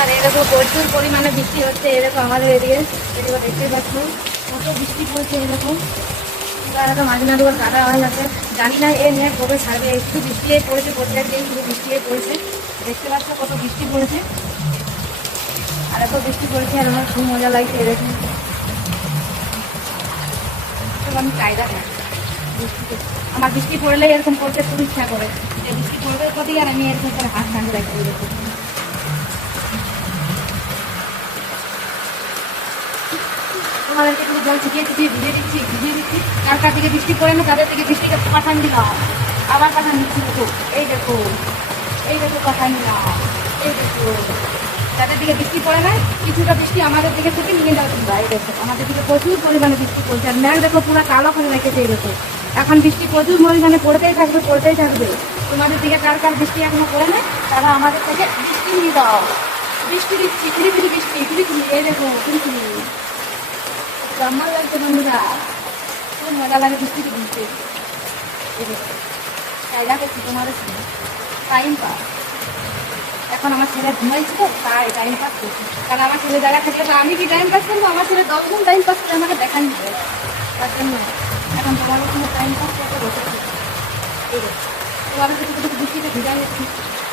আর এরকম প্রচুর পরিমাণে বৃষ্টি হচ্ছে, এরকম আমাদের এদিকে এদিকে দেখতে পাচ্ছ কত বৃষ্টি পড়ছে। এরকম এরকম মাঝে মাঝে কাটা হয়ে যাচ্ছে, জানি না এ নিয়ে কবে ছাড়বে। একটু বৃষ্টি পড়েছে, প্রত্যেকদিন শুধু বৃষ্টি পড়েছে, দেখতে পাচ্ছ কত বৃষ্টি পড়েছে। আর এত বৃষ্টি পড়েছে আর আমার খুব মজা লাগছে। এরকম আমি কায়দা না বৃষ্টিতে, আমার বৃষ্টি পড়লে এরকম করতে খুব ইচ্ছা করে, যে বৃষ্টি পড়বে প্রতি আর আমি এরকম করে হাত টানতে রাখি। এরকম তোমাদেরকে একটু জল ছিটিয়ে ভিজিয়ে দিচ্ছি। কার কার দিকে বৃষ্টি পড়ে না তাদের দিকে বৃষ্টিকে পাঠান দিলাম, আবার পাঠান দিচ্ছি। দেখো এই দেখো পাঠান দিলাম, এই দেখো যাদের দিকে বৃষ্টি পড়ে না কিছুটা বৃষ্টি আমাদের দিকে থেকে নিয়ে যাও তোমরা। এই দেখো আমাদের দিকে প্রচুর পরিমাণে বৃষ্টি পড়ছে, আর ম্যাঘ দেখো পুরো কালো করে রেখেছে। এই দেখো এখন বৃষ্টি প্রচুর পরিমাণে পড়তেই থাকবে। তোমাদের দিকে কার কার বৃষ্টি এখনো পড়ে না তারা আমাদের থেকে বৃষ্টি নিয়ে দাও। বৃষ্টি দিচ্ছি, ফিরি বৃষ্টি, এই দেখো ফিরি। আমার লাগছে বন্ধুরা, খুব মজা লাগে বৃষ্টিতে ভিজতে। কায়দা করছি তোমাদের সাথে টাইম পাস। এখন আমার ছেলে ঘুমাইছে তো তাই টাইম পাস করছি, কারণ আমার ছেলে জায়গা থাকলে তো আমি কি টাইম পাস করবো? আমার ছেলে 10 গুণ টাইম পাস করে আমাকে দেখাই দিবে, তার জন্য এখন তোমাদের সঙ্গে টাইম পাস করতে বসেছি। ঠিক আছে, তোমাদের সাথে বৃষ্টিতে ভিজাই যাচ্ছি।